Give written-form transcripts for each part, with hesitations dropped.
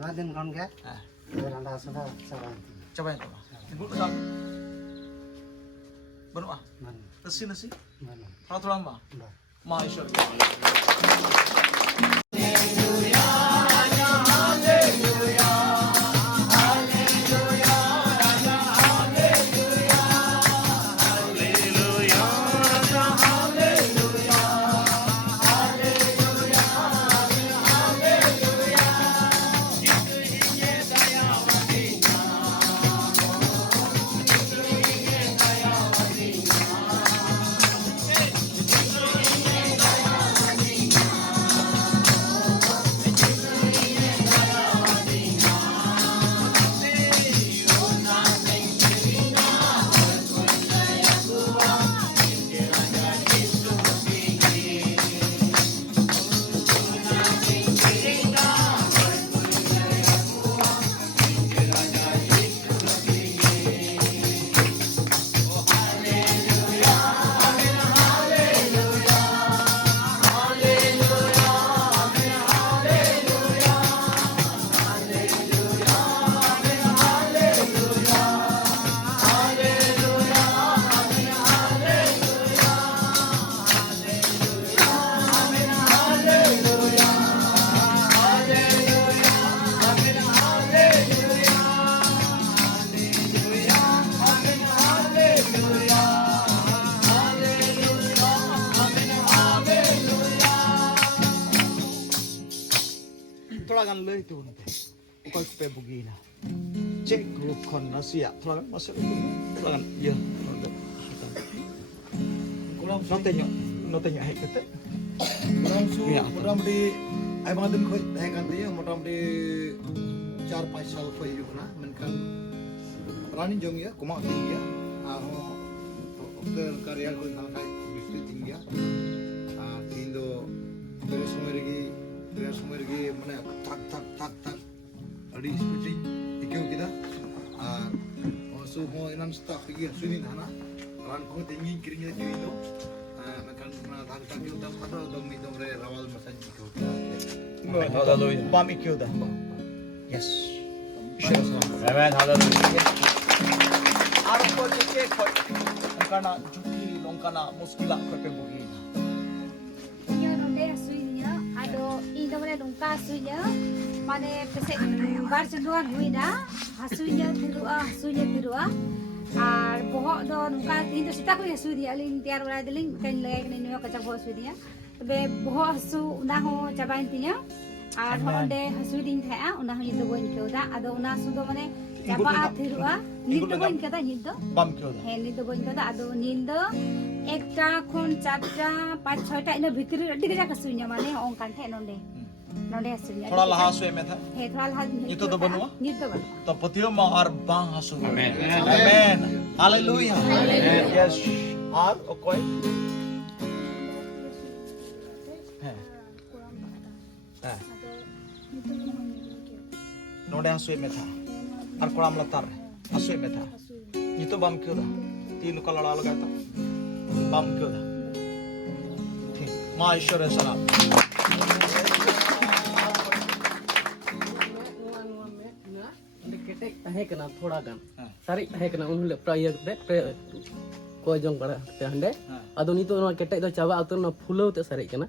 Ayam din kan ke? Randa sudah sabar. Cobain coba. Ibu udah. Benar ah? Mana? Nasi. Mana? Peraturan mah? Dah. Masyur. थोड़ा गान ले तो उनपे कोई पे बुगी ना चेक ग्रुप कौन नसिया थोड़ा गान masuk itu थोड़ा गान ya notenya hek kete Orang su motamoti ay mga din khoi tahe kan dia motamoti 4-5 साल khoi yu na menkan rani jong ya kuma tinggi ya aho dokter karya khoi na kai bisti tinggi ya tindo beres semua lagi mana tak adi speeding ikut kita so mau inan staff lagi suni thana ran ko tinggi kiringnya tu itu makan na thang tak kita pada dong ni dong re rawal masan ikut hallelujah bam ikut dah yes Amen. Hallelujah. Arok ko cek koi angkana juki longkana muskila ko pe bugi na Yo nonde asuinya ado indo mane nungka asuinya mane pese bar cendua guida asuinya tirua ar bohok do nungka indo sita ko asu dia ling tiar wala deling kan le kan niyo kaca bohok asu dia be bohok asu una ho cabain tinya ar honde asu ding tha una ho indo boin kyoda ado una su do mane jaba tirua nido boin kyoda nido bam ikut dah he nido boin kyoda ado nindo একটা খন চারটা 5-6টা এর ভিতরে দিকে যা কাসুইnya মানে অঙ্কান the নন্ডে নন্ডে আসুইnya थोड़ा लहा सु में था he thora lha Itu do banua? Itu banua तो पतियो मा और बांग हसु Amen. amen hallelujah yes और कोई है नोडे हसु में था और कोड़ाम लतार हसु में था ये तो बम क्यों था तीन का लड़ा लगा था बम क्यों था ठीक माँ ईश्वर सलाम ketek tahe kena thoda gan tarik tahe kena unhule praya te ko jong para te hande ado nito na ketek do chaba ato na phulo te sarik kena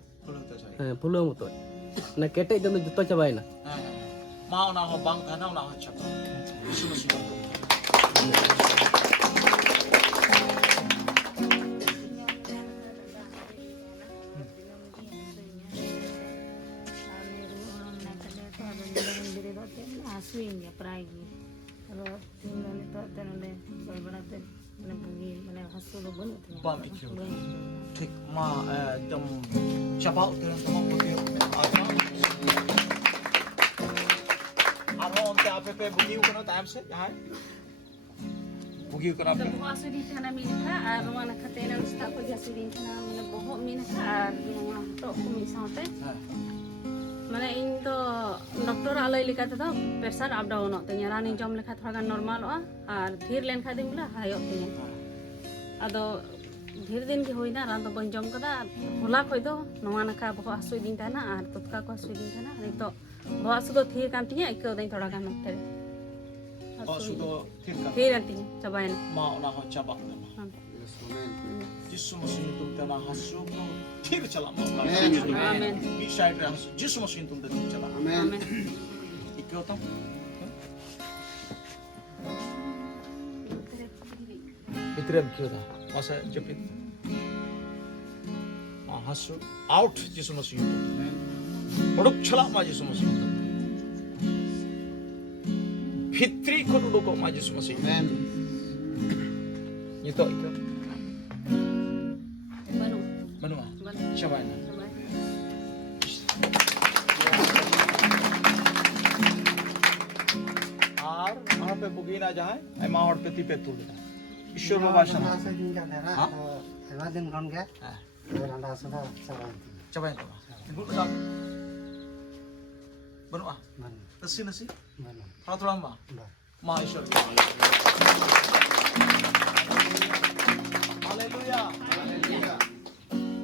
phulo moto na ketek do joto chabai na mau na ho bang kana na ho chapa Yesus Mesih asuinya pragi kalau tinggal itu tenole berberate mana bungi mana hasil lo bun bam ikut ठीक माँ एकदम चबाओ तेरे तमाम बुद्धि आता आलो हम क्या पे बुद्धि को ना टाइम से यहाँ बुद्धि को ना Bohok asudi kana minta ar wana katena sta ko asudi kana mina bohok minta ar wana to kumi saute mana इन तो डॉक्टर आलय लिखा था प्रेशर अप डाउन होते हैं रानी जम लिखा थोड़ा नॉर्मल हो और धीर लेन खा दिन बोला हाई होते हैं अदो ढेर दिन के होइना रान तो बन जम कदा होला खय दो नवा नखा बको हसुई दिन थाना आर ततका को हसुई दिन थाना नि तो बको हसु दो थीर कान तिया इको दई थोड़ा गान नते हसु दो ठीक का थीर अंति चबायन मा ओना हो चाबा जिसु मसीह तुम तना हसु को ठीक चला मा आमेन बी साइड रे हसु जिसु मसीह तुम ठीक चला आमेन इको तो इतरे क्यों था मसा जपित हसु आउट जिसु मसीह उड़ुक चला मा जिसु मसीह फित्री को उड़ुको मा जिसु मसीह itu baru coba ini और वहाँ पे बुगीना जहाँ है माँ और पेटी पे तू लेता ईश्वर बाबा शरण रंडा से दिन का तेरा हेवा दिन कौन गया रंडा सुधा चबाई coba itu ibu tak benar मन nasi nasi मन kalau tulang mah माँ ईश्वर हालेलुया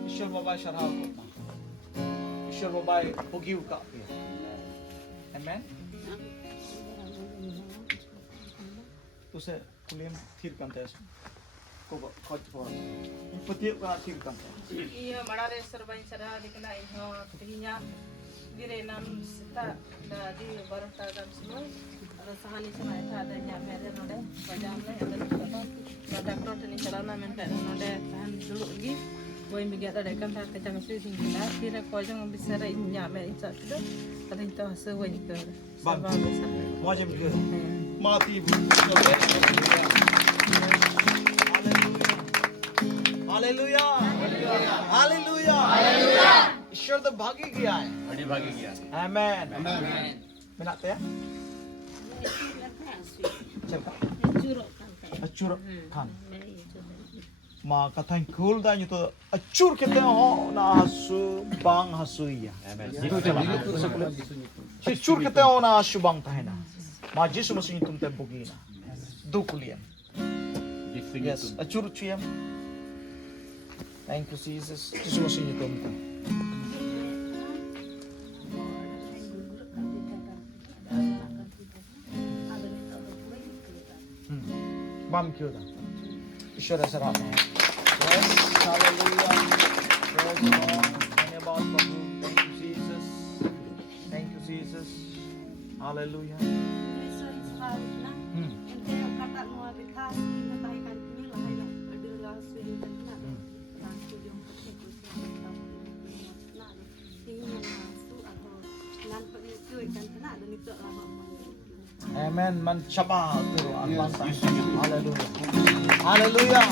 ईश्वर बाबा शराब को ईश्वर बाबा बुगिव का आमेन तुसे कुलियम थीर कंते को खोज पर पतिय का their कंते iya marare serbain sara dikena inho tinya dire nan sita da di barata dan semua ada sahani sama itu ada nyampe ada node pajam le ada apa ada dokter tani celana minta node tahan dulu lagi boy migat ada kan tak kecang sih tinggal kira pajang bisa ada nyampe itu sudah ada itu hasil boy itu Bang. मौज में भी माती hallelujah hallelujah ईश्वर तो भागी गया है बड़ी भागी गया आमेन मिलाते हैं चलता अचूर खान माँ कथाएं खोल दाई तो अचूर कहते हो ना हसु बांग हसुइया अचूर कहते हो ना हसु बांग ताहेना माँ जिस मसीह तुम ते बुगीना दो कुलियन yes अचूर चुयम thank you Jesus जिस मसीह तुम ते बाम क्यों था ईश्वर ऐसा रहा yes hallelujah praise God धन्यवाद प्रभु thank you Jesus hallelujah Amen. Man chaba turu anbanta. Hallelujah. Hallelujah.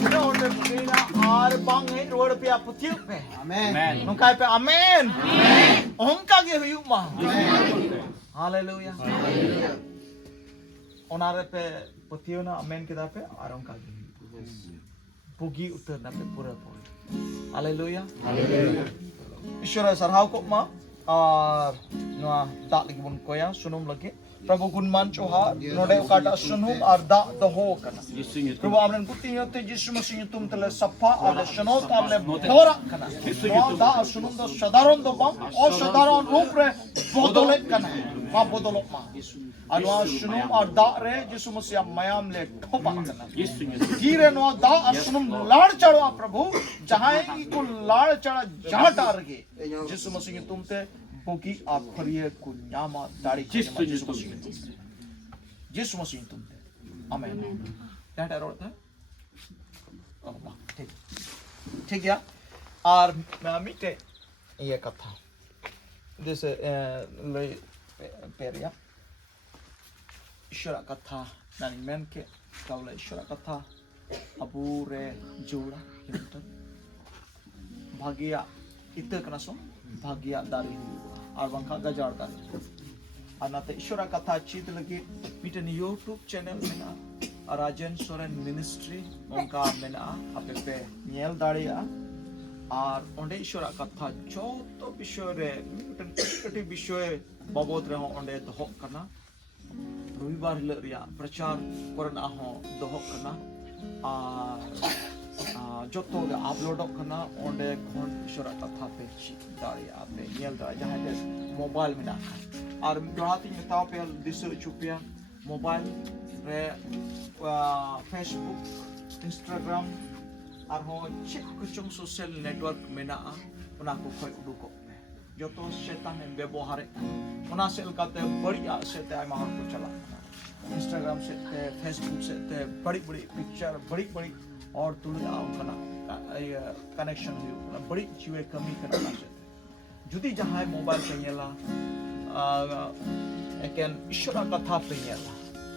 Kita order begina ar bang hai road pe aputiuk pe. Amen. Nungkai pe amen. Amen. Ongka ge huyuk ma. Hallelujah. Onare pe putiyo na amen kita pe arongka ge. Pugi utar na pe pura pura. Hallelujah. Hallelujah. Ishwara sarhaw ko ma. और नवा दा लगी बन कोया सुनुम लगे प्रभु गुणमान चोहा नोडे उकाटा सुनुम और दा दहो कना प्रभु आमरन कुती होते जिसु मसीह तुम तले सफा और शनो ताले बोरा कना नवा दा सुनुम दो साधारण दो बम और साधारण रूप रे बदले कना मा बदलो मा अनवा सुनुम और दा रे जिसु मसीह मयाम ले ठोपा कना गिरे नवा दा सुनुम लाड़ चढ़वा प्रभु जहां को लाड़ चढ़ा जहां टारगे जिसु मसीह तुम ते बोकी आप फरिए को न्यामा दाढ़ी जिसु मसीह तुम ते आमेन दैट आई रोट था ठीक ठीक है और मीटे ये कथा जैसे ले पेरिया ईश्वर कथा नानी मेन के कावले ईश्वर कथा अबू रे जोड़ा हिंटन भाग्या इतना करना सो भाग्या दारी और वंका गजार दारी और नाते ईश्वर कथा चीत लगे मीटन यूट्यूब चैनल में ना राजन सोरेन मिनिस्ट्री उनका में ना अपने पे न्याल दारी और उन्हें ईश्वर कथा जो तो विषय रे मीटन कटी विषय बाबोद रहो उन्हें दो करना रविवार हिलरिया प्रचार करना हो दो करना और joto ga upload kana onde khon ishora katha pe dari ape nyel da jahan de mobile mena ar dohati metaw pe disu chupia mobile re Facebook Instagram ar ho chik kuchung social network mena ona ko khoi uduko joto setan em bebohar ona sel kate badiya sete ai mahar ko chala Instagram से Facebook से बड़ी बड़ी picture बड़ी और तुलना उनका connection हुई बड़ी चीज़ें कमी करना चाहते जुदी जहाँ मोबाइल पे येला एक ईश्वर कथा पे येला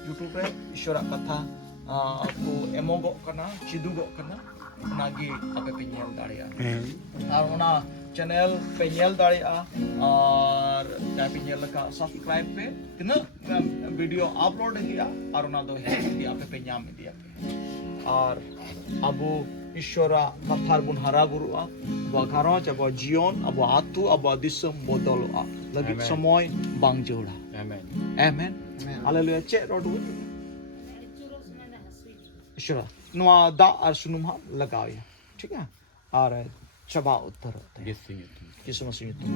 यूट्यूब पे ईश्वर कथा को एमोगो करना चिदुगो करना नागी आपे पे येल दाड़िया और उना चैनल पे येल दाड़िया और क्या पे येल का सब्सक्राइब पे कितना वीडियो अपलोड किया और उना दो है दिया पे याम दिया और अबो ईश्वरा कथार बुन हरा बुरुआ बघारो जब जीवन अब आतु अब दिसम बदलआ लगी समय बांग जोड़ा Amen. आमेन हालेलुया चे रोडु ईश्वरा नवा दा और सुनुमा लगाया ठीक है और चबा उत्तर Blessing it. यीशु मसीह तुम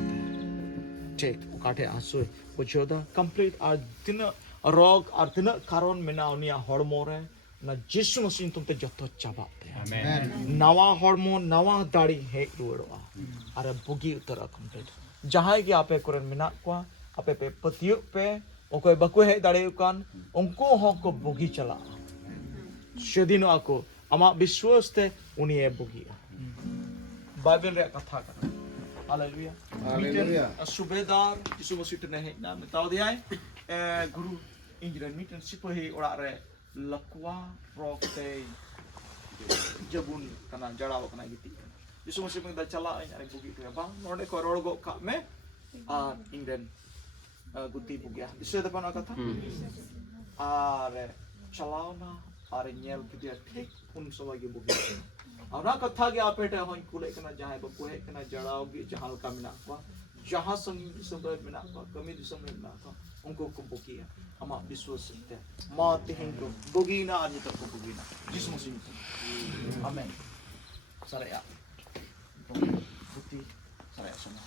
चेक उकाटे आसु बुझोदा कंप्लीट और दिन रोग और दिन कारण मेना उनिया हॉर्मोन ना यीशु मसीह तुम ते जतो चाबा Amen. नवा हॉर्मोन नवा दाड़ी है रुड़वा और बुगी उत्तर कंप्लीट जहां की आपे कुरन मेना को आपे पे पतियो पे ओको बको है दाड़ी कान उनको हो को बुगी चला सेदिन आको अमा विश्वास ते उनिए बुगी बाइबल रे कथा कर हालेलुया Haleluya. सुबेदार यीशु मसीह ने है ना बताओ दिया है गुरु इंजन मीटन सिपाही ओड़ा रे लकवा रोकते जबुन कना जड़ाव कना गिती यीशु मसीह में दा चला अरे बुगी तो बा नोडे को रोड गो का में इंजन गुती बुगिया यीशु दा पना कथा आरे चलावना आरे nyel किदिया ठीक उन समय की बुगी और कथा के आपेटे होई कुले कना जहां बको है कना जड़ाव की जहां का मिना को जहां संग मिना को कमी दिसम मिना को उनको को बुकिया हम विश्वास से माते हैं को बुगीना आज तक को बुगीना जिस मसीह आमेन सारे या बुद्धि सारे सुना